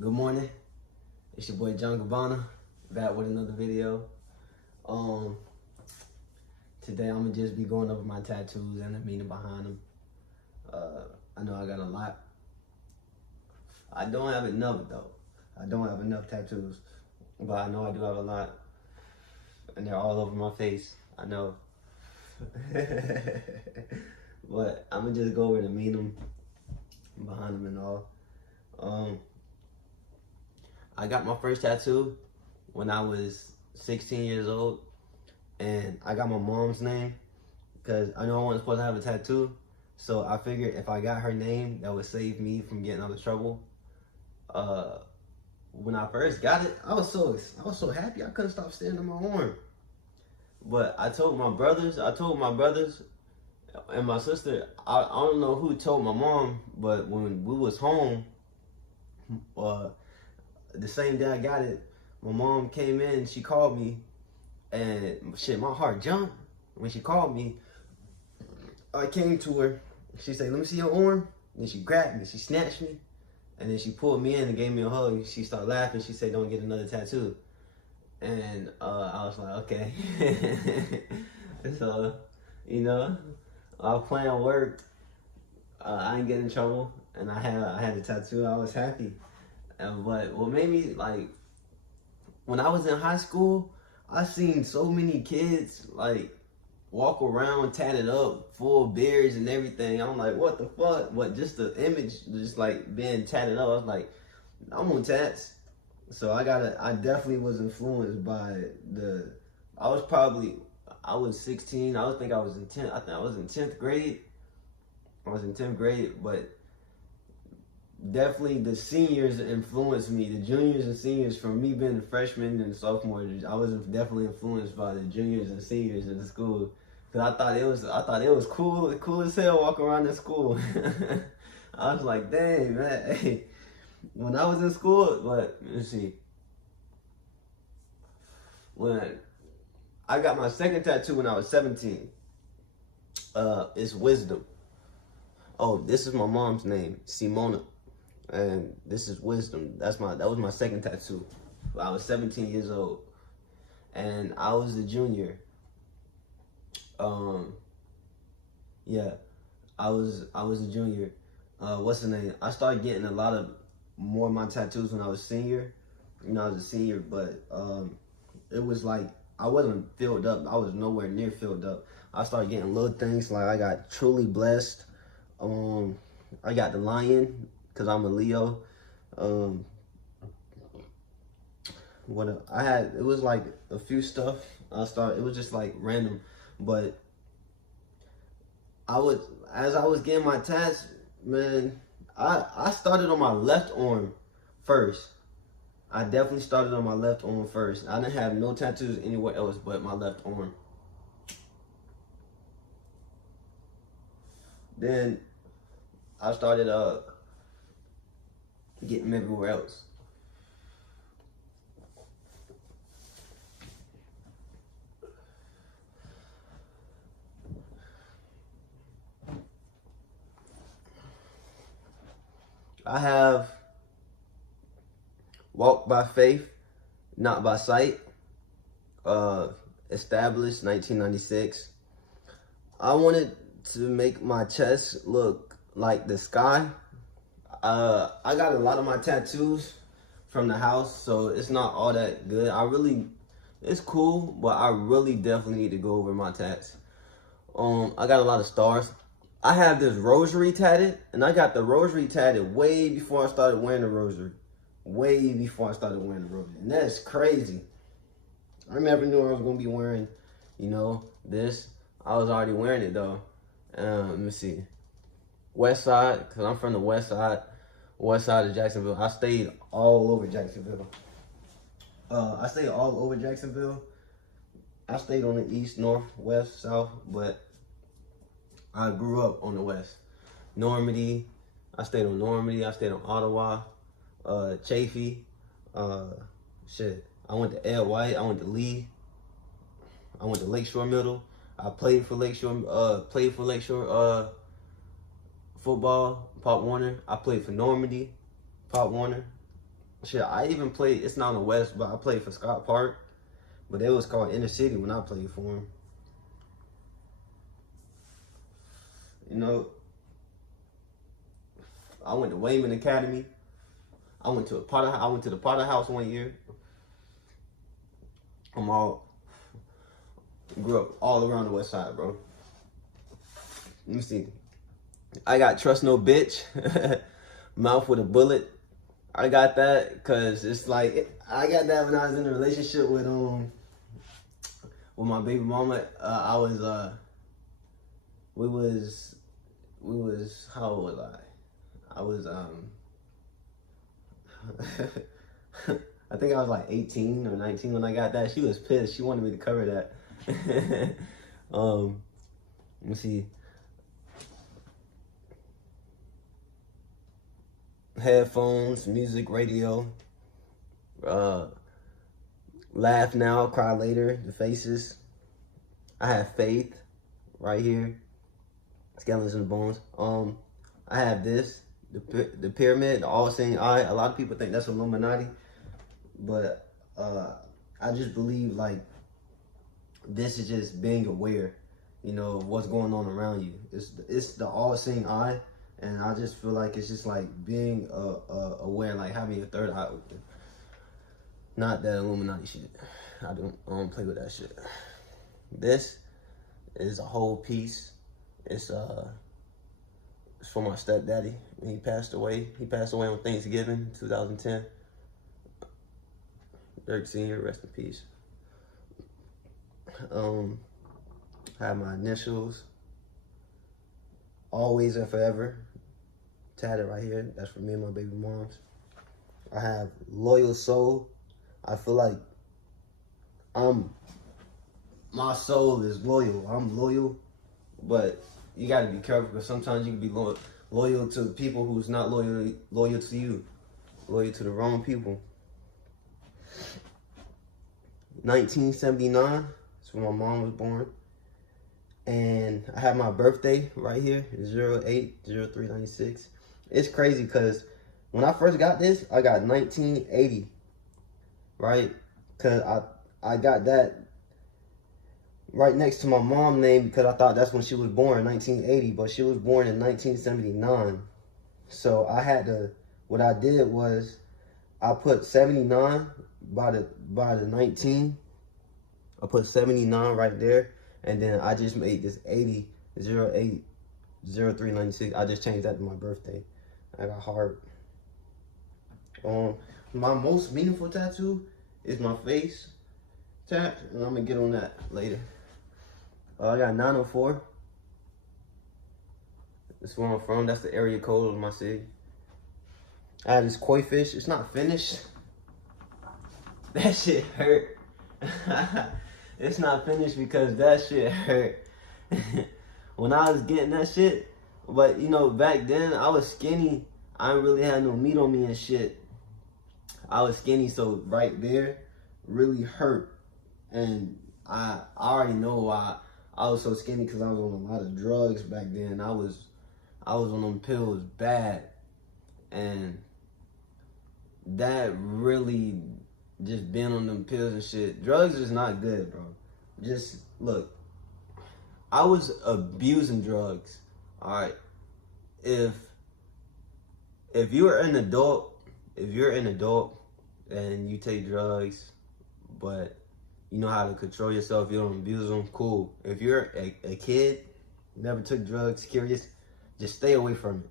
Good morning. It's your boy Gabbana, back with another video. Today I'm gonna just be going over my tattoos and the meaning behind them. I know I got a lot. I don't have enough though. I don't have enough tattoos, but I know I do have a lot, and they're all over my face. I know. But I'm gonna just go over the meaning behind them and all. I got my first tattoo when I was 16 years old, and I got my mom's name because I know I wasn't supposed to have a tattoo. So I figured if I got her name, that would save me from getting out of trouble. When I first got it, I was so happy I couldn't stop staring at my arm. But I told my brothers and my sister. I don't know who told my mom, but when we was home, the same day I got it, my mom came in, she called me, and shit, my heart jumped when she called me. I came to her, she said, "Let me see your arm." And she grabbed me, she snatched me, and then she pulled me in and gave me a hug. She started laughing, she said, "Don't get another tattoo." And I was like, okay. So, our plan worked. I didn't get in trouble, and I had a tattoo. I was happy. But what made me, like, when I was in high school, I seen so many kids like walk around tatted up, full beards and everything. I'm like, what the fuck? What, just the image, just like being tatted up. I was like, I want tats. So I definitely was influenced by I was 16. I think I was in 10th. I think I was in 10th grade. I was in 10th grade, but definitely the seniors influenced me. The juniors and seniors, from me being a freshman and sophomore, I was definitely influenced by the juniors and seniors in the school. Cause I thought it was cool as hell walking around in school. I was like, dang, man. Hey, when I was in school, but let's see. When I got my second tattoo when I was 17, it's wisdom. Oh, this is my mom's name, Simona. And this is wisdom. That was my second tattoo. I was 17 years old, and I was a junior. Yeah, I was a junior. What's the name? I started getting a lot of more of my tattoos when I was senior. I was a senior, but it was like I wasn't filled up. I was nowhere near filled up. I started getting little things like I got truly blessed. I got the lion, because I'm a Leo. It was like a few stuff it was just like random, but as I was getting my tats, man, I started on my left arm first. I definitely started on my left arm first. I didn't have no tattoos anywhere else but my left arm. Then I started getting them everywhere else. I have walked by faith, not by sight. Established 1996. I wanted to make my chest look like the sky. I got a lot of my tattoos from the house, so it's not all that good. It's cool, but I really definitely need to go over my tats. I got a lot of stars. I have this rosary tatted, and I got the rosary tatted way before I started wearing the rosary. Way before I started wearing the rosary, and that's crazy. I never knew I was gonna be wearing, this. I was already wearing it though. Let me see. West Side, because I'm from the west side of Jacksonville. I stayed all over Jacksonville. I stayed all over Jacksonville. I stayed on the east, north, west, south, but I grew up on the west. Normandy. I stayed on Normandy. I stayed on Ottawa. Chaffee. I went to Ed White. I went to Lee. I went to Lakeshore Middle. I played for Lakeshore football, Pop Warner. I played for Normandy, Pop Warner. Shit, I even played, it's not on the West, but I played for Scott Park. But it was called Inner City when I played for him. You know, I went to Wayman Academy. I went to the Potter House one year. Grew up all around the West Side, bro. Let me see. I got Trust No Bitch, Mouth with a Bullet. I got that because it's like, I got that when I was in a relationship with my baby mama. We was, how old was I? I was, I think I was like 18 or 19 when I got that. She was pissed. She wanted me to cover that. Let me see. Headphones, music, radio, Laugh Now, Cry Later, The Faces. I have Faith right here. Skeletons and Bones. I have this, the Pyramid, the All-Seeing Eye. A lot of people think that's Illuminati, but I just believe like this is just being aware, you know, of what's going on around you. It's the All-Seeing Eye, and I just feel like it's just like being aware, like having your third eye open. Not that Illuminati shit. I don't play with that shit. This is a whole piece. It's for my stepdaddy when he passed away. He passed away on Thanksgiving 2010. Dirk Sr., rest in peace. I have my initials, Always and Forever, tatted right here. That's for me and my baby moms. I have Loyal Soul. I feel like my soul is loyal. I'm loyal, but you gotta be careful because sometimes you can be loyal to people who's not loyal to you, loyal to the wrong people. 1979. That's when my mom was born. And I have my birthday right here, 08/03/96. It's crazy because when I first got this, I got 1980, right? Because I got that right next to my mom's name because I thought that's when she was born, 1980, but she was born in 1979. So I had to, what I did was I put 79 by the 19. I put 79 right there, and then I just made this 80/08/03/96. I just changed that to my birthday. I got heart. My most meaningful tattoo is my face tat, and I'm gonna get on that later. I got 904. That's where I'm from. That's the area code of my city. I have this koi fish. It's not finished. That shit hurt. It's not finished because that shit hurt. When I was getting that shit, but you know, back then I was skinny. I didn't really have no meat on me and shit. I was skinny, so right there really hurt. And I already know why I was so skinny, because I was on a lot of drugs back then. I was on them pills bad, and that really, just being on them pills and shit. Drugs is not good, bro. Just look, I was abusing drugs. All right, if you're an adult, and you take drugs, but you know how to control yourself, you don't abuse them, cool. If you're a kid, never took drugs, curious, just stay away from it.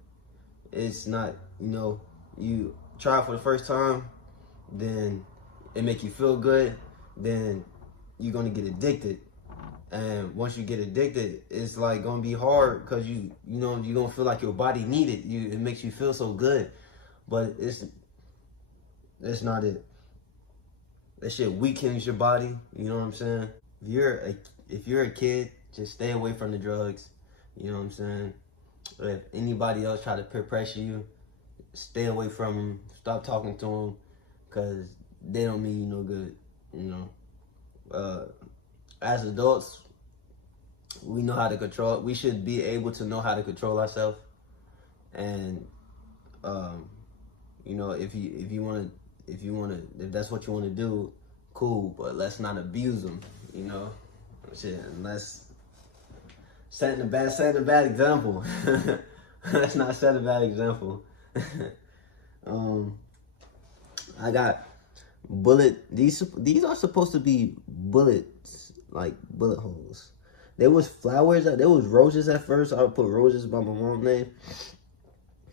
It's not, you know, you try it for the first time, then it make you feel good, then you're gonna get addicted. And once you get addicted, it's like gonna be hard because you know, you're gonna feel like your body need it. It makes you feel so good, but it's not it. That shit weakens your body. You know what I'm saying? If you're a kid, just stay away from the drugs. You know what I'm saying? If anybody else try to peer pressure you, stay away from them. Stop talking to them, because they don't mean you no good. You know, as adults, we know how to control. We should be able to know how to control ourselves. And you know, if you want to if that's what you wanna do, cool. But let's not abuse them, you know. Shit, and let's setting a bad example. Let's not set a bad example. I got bullet. These are supposed to be bullets, like bullet holes. There was flowers. There was roses at first. I would put roses by my mom's name,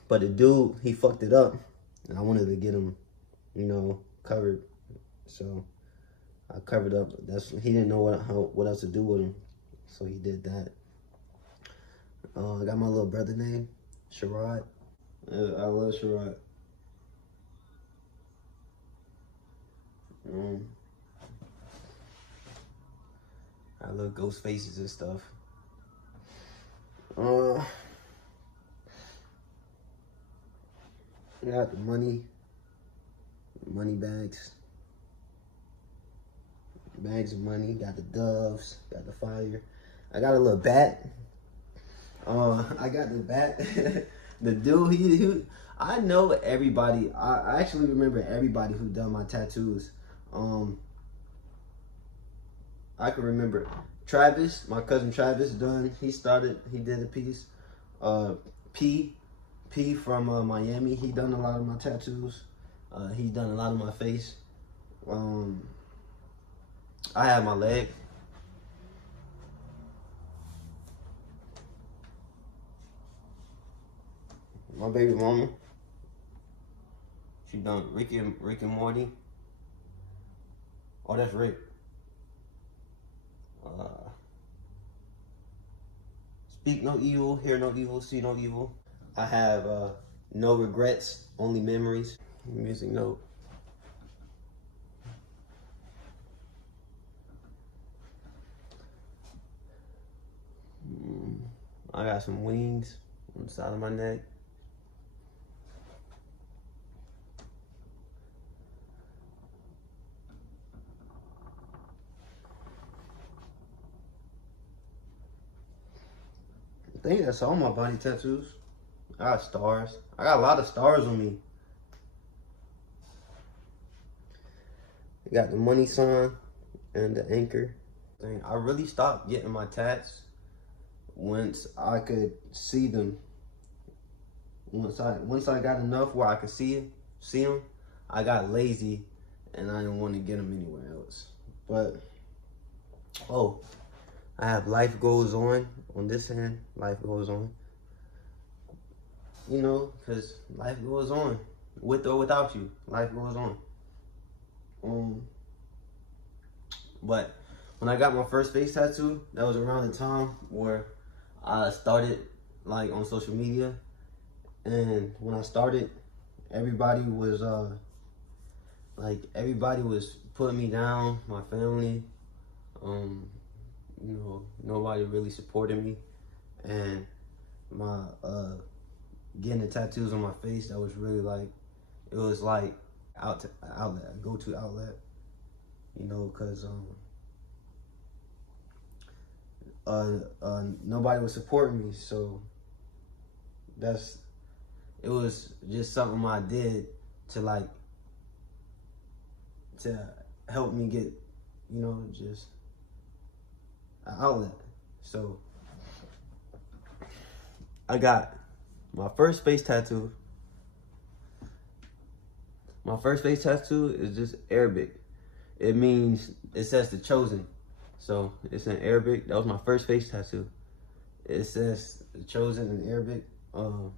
but the dude, he fucked it up, and I wanted to get him, you know, covered. So I covered up. He didn't know what else to do with him, so he did that. I got my little brother name, Sherrod. I love Sherrod. I love ghost faces and stuff. I got the money bags of money. Got the doves. Got the fire. I got a little bat. I got the bat. The dude, he I know everybody. I actually remember everybody who done my tattoos. I can remember Travis, my cousin Travis he did a piece. P from Miami, he done a lot of my tattoos. He done a lot of my face. I have my leg. My baby mama, she done Rick and Morty. Oh, that's Rick. Speak no evil, hear no evil, see no evil. I have no regrets, only memories. Music note. I got some wings on the side of my neck. I think that's all my body tattoos. I got stars. I got a lot of stars on me. I got the money sign and the anchor. I really stopped getting my tats once I could see them. Once I got enough where I could see them, I got lazy and I didn't want to get them anywhere else. But I have life goes on this hand. Life goes on. You know, because life goes on. With or without you, life goes on. But when I got my first face tattoo, that was around the time where I started like on social media. And when I started, everybody was putting me down, my family. You know, nobody really supported me, and my getting the tattoos on my face, that was really like, it was like outlet, go-to outlet, you know, because nobody was supporting me, so it was just something I did to help me get, you know, just an outlet. So I got my first face tattoo. My first face tattoo is just Arabic. It says the chosen. So it's in Arabic. That was my first face tattoo. It says the chosen in Arabic. I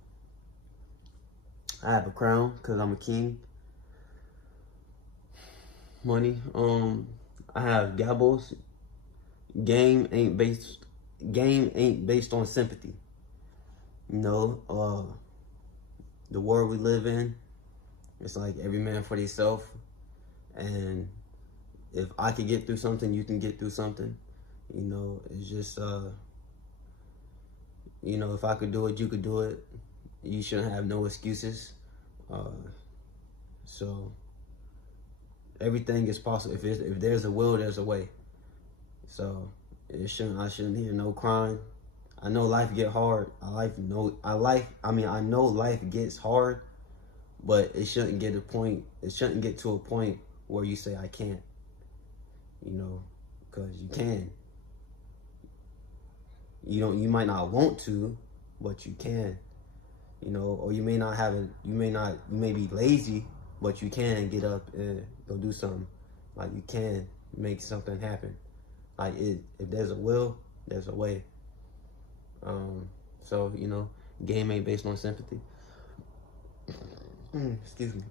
have a crown because I'm a king. Money. I have Gabbos. Game ain't based on sympathy. You know, the world we live in, it's like every man for himself. And if I could get through something, you can get through something. You know, it's just, you know, if I could do it, you could do it. You shouldn't have no excuses. So everything is possible. If there's a will, there's a way. So I shouldn't hear no crying. I know life get hard. I know life gets hard, But it shouldn't get to a point where you say I can't, because you can. You might not want to, but you can, or you may not have it. You may be lazy, but you can get up and go do something. Like, you can make something happen. Like, if there's a will, there's a way. So, game ain't based on sympathy. Excuse me.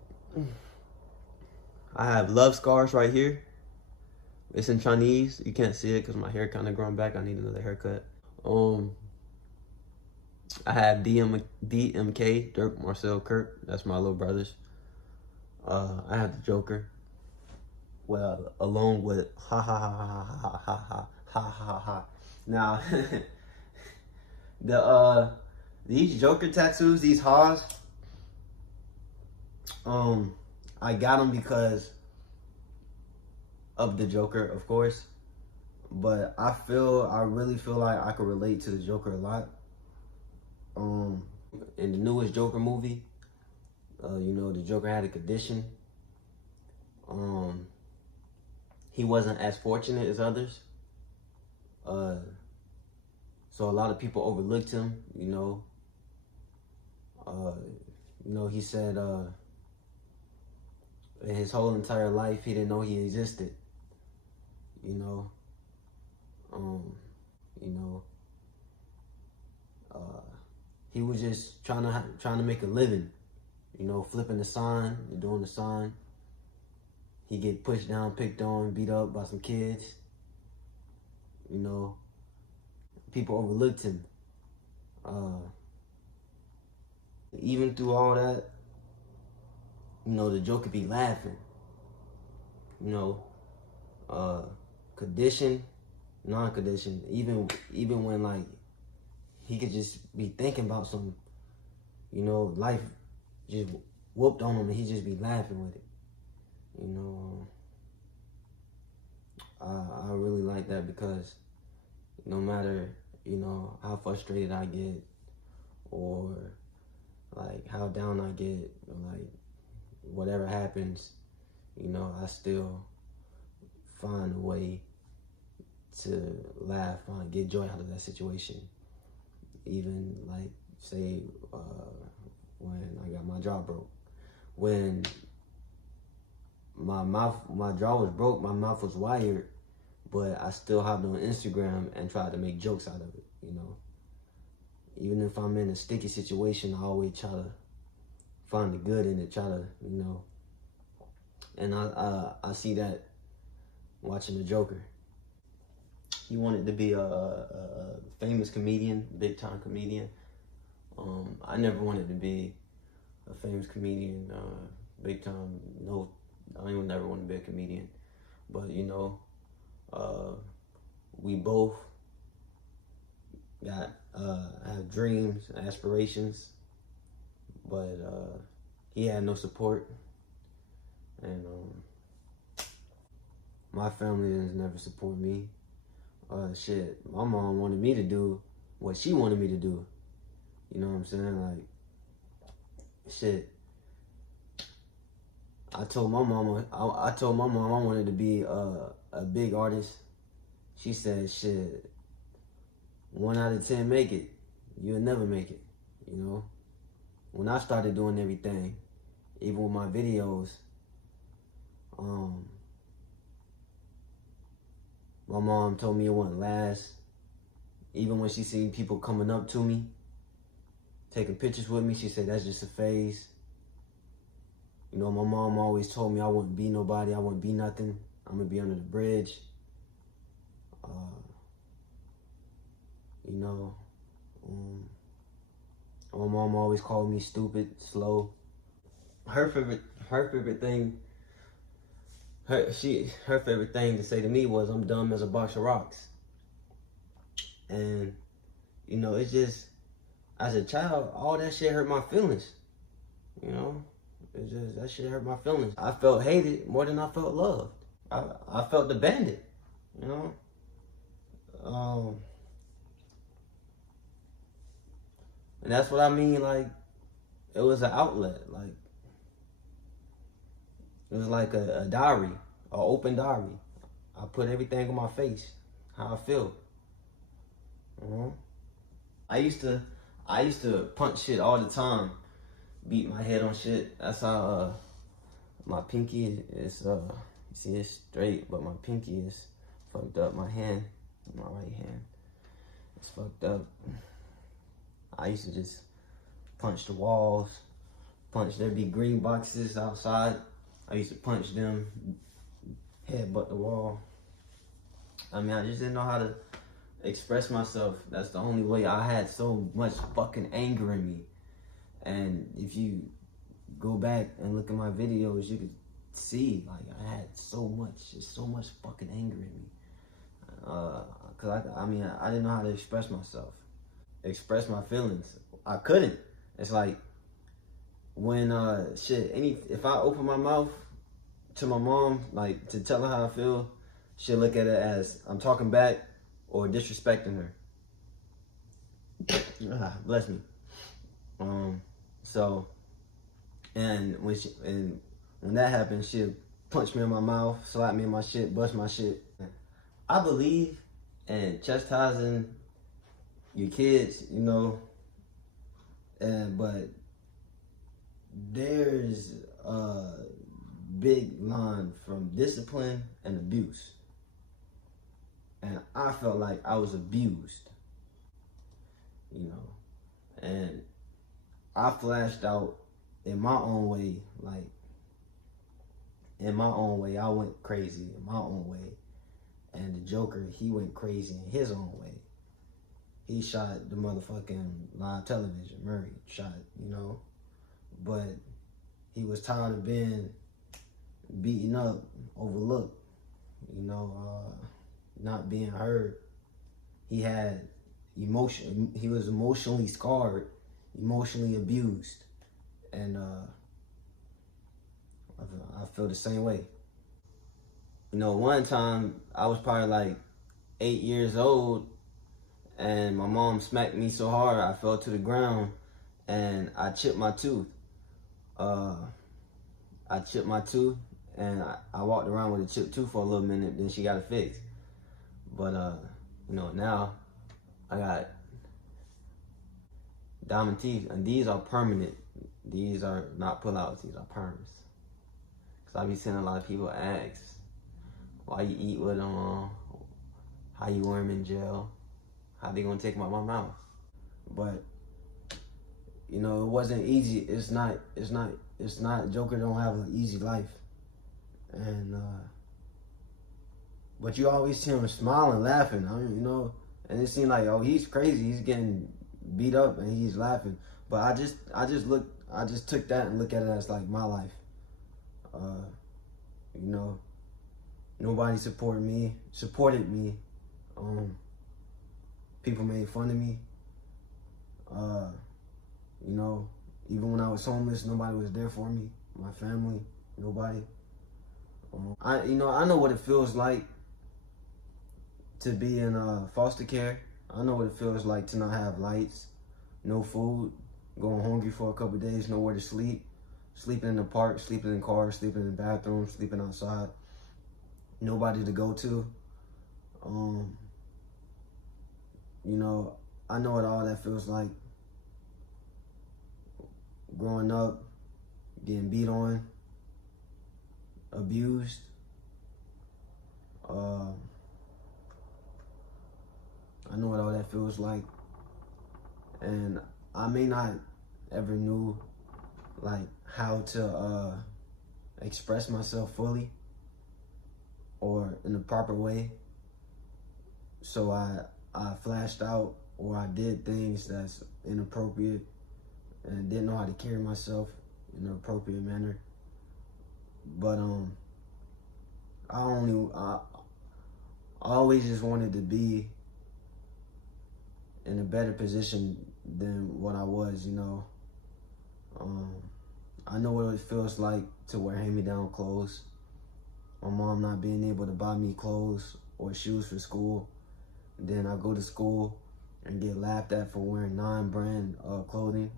I have love scars right here. It's in Chinese. You can't see it because my hair kind of grown back. I need another haircut. I have DMK, Dirk Marcel Kirk. That's my little brothers. I have the Joker. Well, along with ha ha ha ha ha ha ha ha ha ha. Now, these Joker tattoos, these ha's, I got them because of the Joker, of course. But I really feel like I could relate to the Joker a lot. In the newest Joker movie, the Joker had a condition. He wasn't as fortunate as others. So a lot of people overlooked him, he said in his whole entire life he didn't know he existed. He was just trying to make a living, flipping the sign, doing the sign. He get pushed down, picked on, beat up by some kids. People overlooked him. Even through all that, the Joker be laughing. Condition, non-condition. Even when, like, he could just be thinking about some, life just whooped on him and he just be laughing with it. I really like that because no matter, how frustrated I get or like how down I get, or like whatever happens, I still find a way to laugh, get joy out of that situation. Even like, say, when I got my jaw broke, when my jaw was broke, my mouth was wired, but I still hopped on Instagram and tried to make jokes out of it, Even if I'm in a sticky situation, I always try to find the good in it, and I see that watching the Joker. He wanted to be a famous comedian, big time comedian. I never wanted to be a famous comedian, big time. No, I even never want to be a comedian. But we both have dreams, aspirations, but he had no support, and my family has never supported me. My mom wanted me to do what she wanted me to do. You know what I'm saying? Like, I told my mom I wanted to be a big artist. She said, 1 out of 10 make it. You'll never make it, When I started doing everything, even with my videos, my mom told me it wouldn't last. Even when she seen people coming up to me, taking pictures with me, she said, that's just a phase. My mom always told me I wouldn't be nobody, I wouldn't be nothing. I'm gonna be under the bridge. My mom always called me stupid, slow. Her favorite thing to say to me was, I'm dumb as a box of rocks. And it's just, as a child, all that shit hurt my feelings. That shit hurt my feelings. I felt hated more than I felt loved. I felt abandoned, and that's what I mean, like, it was an outlet. Like, It was like a diary, an open diary. I put everything on my face, how I feel. Mhm. I used to, I used to punch shit all the time, beat my head on shit. That's how my pinky is. You see, it's straight, but my pinky is fucked up. My hand, my right hand, it's fucked up. I used to just punch the walls, punch. There'd be green boxes outside. I used to punch them, headbutt the wall. I mean, I just didn't know how to express myself. That's the only way. I had so much fucking anger in me. And if you go back and look at my videos, you could see, like, I had so much, just so much fucking anger in me. Cause I mean, I didn't know how to express myself, express my feelings. I couldn't. It's like when if I open my mouth to my mom, like to tell her how I feel, she'll look at it as I'm talking back or disrespecting her. Bless me. So, and when that happens, she'll punch me in my mouth, slap me in my shit, bust my shit. I believe in chastising your kids, you know, but there's a big line from discipline and abuse. And I felt like I was abused, you know, and I flashed out in my own way, like, in my own way. I went crazy in my own way. And the Joker, he went crazy in his own way. He shot the motherfucking live television, Murray shot, you know. But he was tired of being beaten up, overlooked, you know, not being heard. He had emotion, he was emotionally scarred, emotionally abused. And I feel the same way. You know, one time I was probably like 8 years old, and my mom smacked me so hard I fell to the ground, and I chipped my tooth. I chipped my tooth, and I walked around with a chipped tooth for a little minute. Then she got it fixed. But you know, now I got diamond teeth, and these are permanent. These are not pullouts. These are perms. Cause I be seeing a lot of people ask, why you eat with them? How you wear them in jail? How they gonna take them out my mouth? But you know, it wasn't easy. It's not. Joker don't have an easy life, and but you always see him smiling, laughing. I mean, you know, and it seemed like, oh, he's crazy. He's getting beat up and he's laughing. But I just took that and look at it as like my life. You know, nobody supported me. People made fun of me. You know, even when I was homeless, nobody was there for me. My family, nobody. I know what it feels like to be in foster care. I know what it feels like to not have lights, no food, going hungry for a couple of days, nowhere to sleep, sleeping in the park, sleeping in cars, sleeping in bathrooms, sleeping outside, nobody to go to. You know, I know what all that feels like. Growing up, getting beat on, abused. I know what all that feels like. And I may not ever knew like how to express myself fully or in the proper way. So I flashed out, or I did things that's inappropriate and didn't know how to carry myself in an appropriate manner. But I always just wanted to be in a better position than what I was, you know. I know what it feels like to wear hand-me-down clothes. My mom not being able to buy me clothes or shoes for school. Then I go to school and get laughed at for wearing non-brand clothing.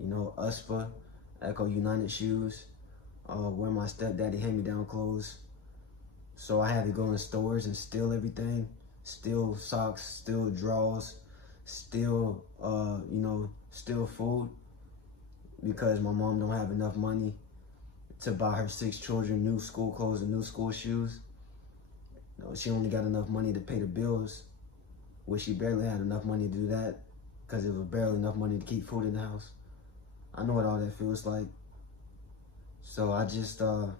You know, USPA, Echo United shoes. wear my stepdaddy hand-me-down clothes. So I had to go in stores and steal everything, steal socks, steal drawers, steal, steal food, because my mom don't have enough money to buy her 6 children new school clothes and new school shoes. She only got enough money to pay the bills, which she barely had enough money to do that, because it was barely enough money to keep food in the house. I know what all that feels like. So I just, I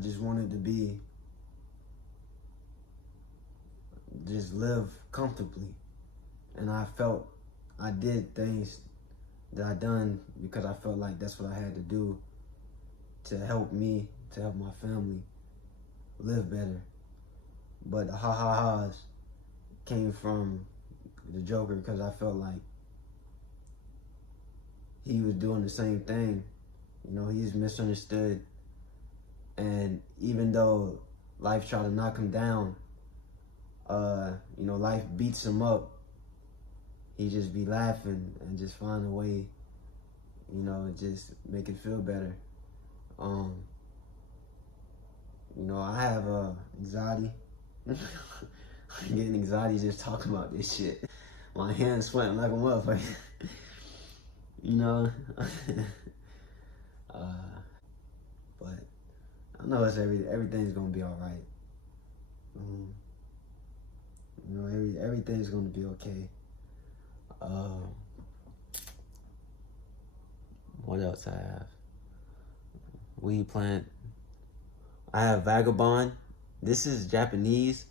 just wanted to just live comfortably. And I felt I did things that I done because I felt like that's what I had to do to help me, to help my family live better. But the ha-ha-ha's came from the Joker, because I felt like he was doing the same thing. He's misunderstood. And even though life tried to knock him down, life beats him up, he just be laughing and just find a way, just make it feel better. I have anxiety. I'm getting anxiety just talking about this shit. My hands sweating like a motherfucker. But I know everything's gonna be all right. Everything's gonna be okay. What else I have? Weed plant. I have vagabond. This is Japanese,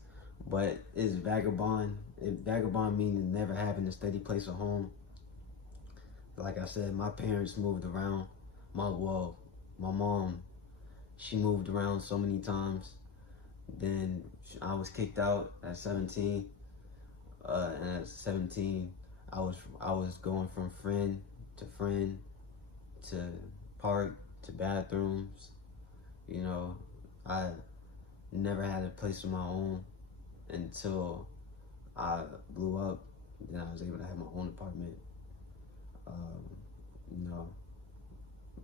but it's vagabond. Vagabond meaning never having a steady place of home. Like I said, my parents moved around. My mom, she moved around so many times. Then I was kicked out at 17. And at 17, I was going from friend to park to bathrooms. I never had a place of my own until I blew up. Then I was able to have my own apartment.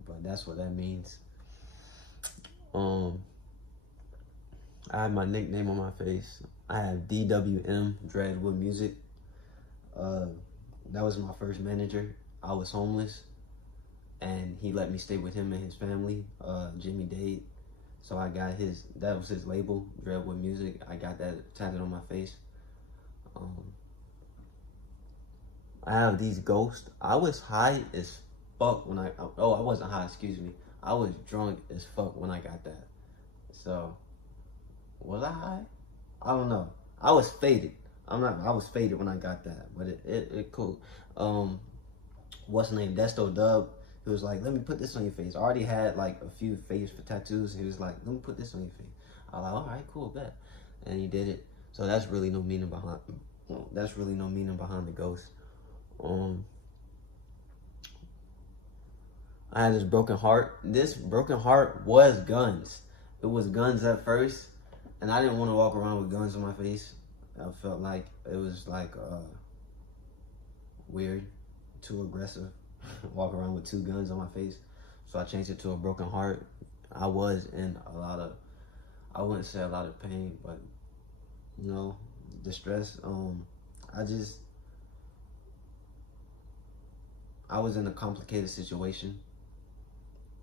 But that's what that means. I have my nickname on my face. I have DWM, Dreadwood Music. That was my first manager. I was homeless, and he let me stay with him and his family, Jimmy Dade. So I got that was his label, Dreadwood Music. I got that tatted on my face. I have these ghosts. I was high as fuck when I wasn't high, excuse me. I was drunk as fuck when I got that. So, was I high? I don't know. I was faded. I was faded when I got that, but it cool. What's the name? Desto Dub. He was like, let me put this on your face. I already had like a few face for tattoos. He was like, let me put this on your face. I was like, all right, cool, bet. And he did it. So that's really no meaning behind the ghost. I had this broken heart. This broken heart was guns. It was guns at first, and I didn't want to walk around with guns on my face. I felt like it was like weird, too aggressive, walk around with 2 guns on my face. So I changed it to a broken heart. I was in I wouldn't say a lot of pain, but distress. I was in a complicated situation,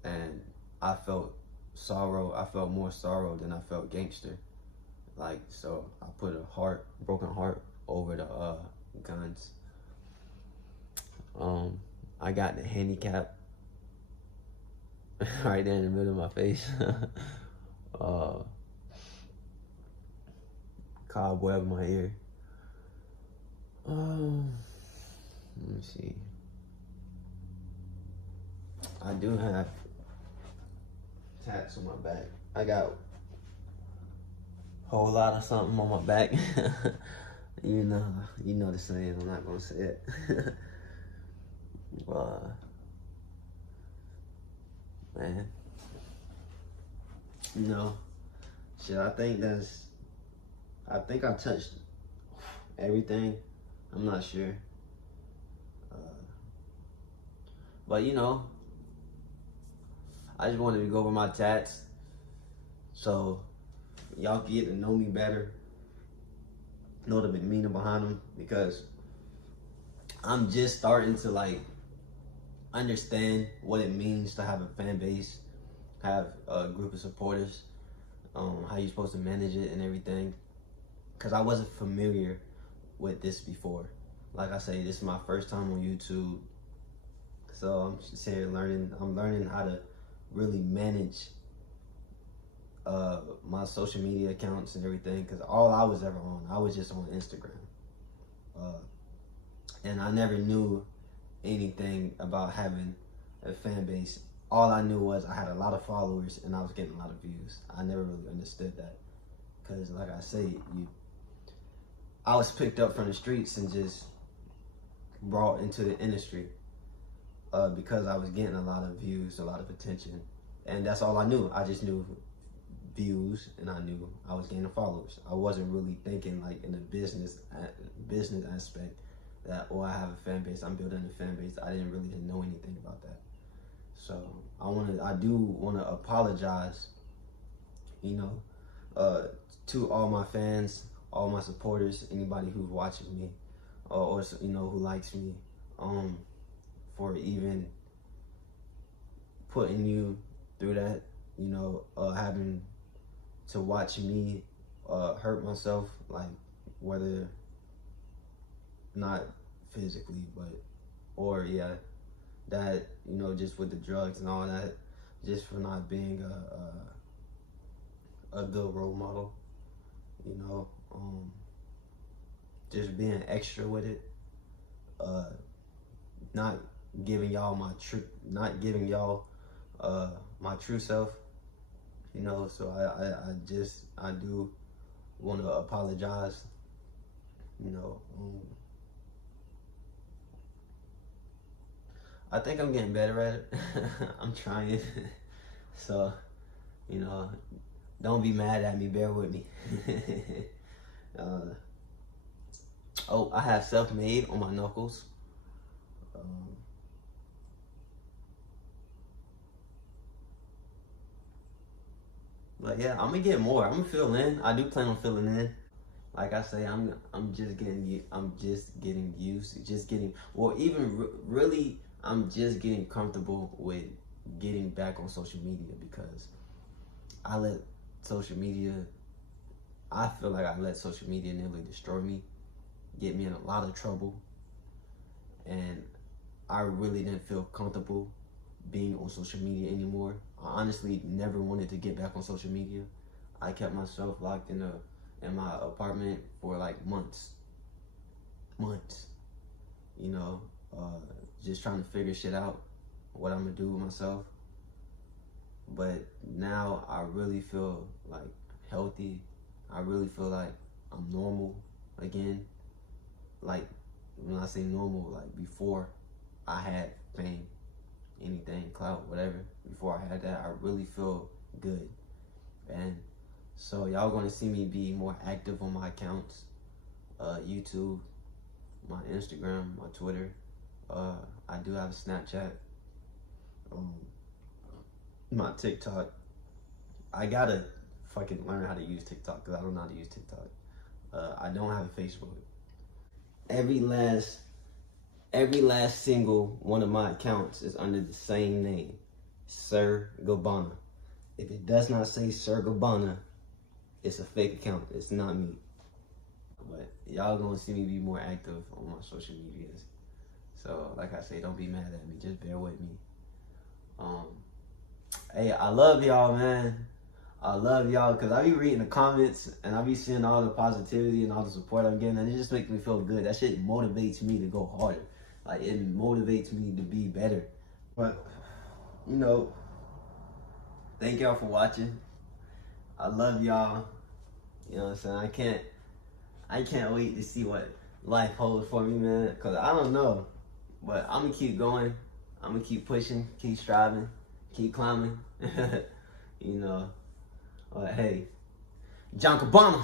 and I felt sorrow. I felt more sorrow than I felt gangster. So I put a broken heart over the guns. I got the handicap right there in the middle of my face. Cobweb in my ear. Let me see. I do have tats on my back. I got a whole lot of something on my back. you know the saying. I'm not gonna say it. Man, shit. I think I touched everything. I'm not sure, but I just wanted to go over my tats so y'all can get to know me better, know the meaning behind them, because I'm just starting to like understand what it means to have a fan base, have a group of supporters, how you're supposed to manage it and everything. Because I wasn't familiar with this before. Like I say, this is my first time on YouTube, so I'm just here learning. I'm learning how to really manage my social media accounts and everything. Because all I was ever on, I was just on Instagram, and I never knew anything about having a fan base. All I knew was I had a lot of followers and I was getting a lot of views. I never really understood that, because like I say, I was picked up from the streets and just brought into the industry because I was getting a lot of views, a lot of attention, and that's all I knew. I just knew views, and I knew I was gaining followers. I wasn't really thinking like in the business aspect that, oh, I have a fan base, I'm building a fan base. I didn't really know anything about that. So I do want to apologize, to all my fans, all my supporters, anybody who's watching me, or who likes me, for even putting you through that, having to watch me hurt myself, like whether not physically, that just with the drugs and all that, just for not being a good role model, just being extra with it, not giving y'all my true self, so I do want to apologize, I think I'm getting better at it. I'm trying. So, don't be mad at me, bear with me. I have self-made on my knuckles. But yeah, I'm gonna get more. I'm gonna fill in. I do plan on filling in. Like I say, I'm just getting used, really, I'm just getting comfortable with getting back on social media, because I feel like I let social media nearly destroy me, get me in a lot of trouble, and I really didn't feel comfortable being on social media anymore. I honestly never wanted to get back on social media. I kept myself locked in my apartment for like months, just trying to figure shit out, what I'm gonna do with myself. But now I really feel like healthy. I really feel like I'm normal again. Like when I say normal, like before I had fame, anything, clout, whatever, before I had that, I really feel good. And so y'all gonna see me be more active on my accounts, YouTube, my Instagram, my Twitter. I do have a Snapchat, my TikTok. I gotta fucking learn how to use TikTok, because I don't know how to use TikTok. I don't have a Facebook. Every last single one of my accounts is under the same name, Sir Gabbana. If it does not say Sir Gabbana, it's a fake account. It's not me. But y'all gonna see me be more active on my social medias. So like I say, don't be mad at me. Just bear with me. Hey, I love y'all, man. I love y'all, because I be reading the comments and I be seeing all the positivity and all the support I'm getting, and it just makes me feel good. That shit motivates me to go harder. Like, it motivates me to be better. But, thank y'all for watching. I love y'all. You know what I'm saying? I can't wait to see what life holds for me, man, because I don't know. But I'm going to keep going. I'm going to keep pushing, keep striving, keep climbing. But hey, John Gabbana.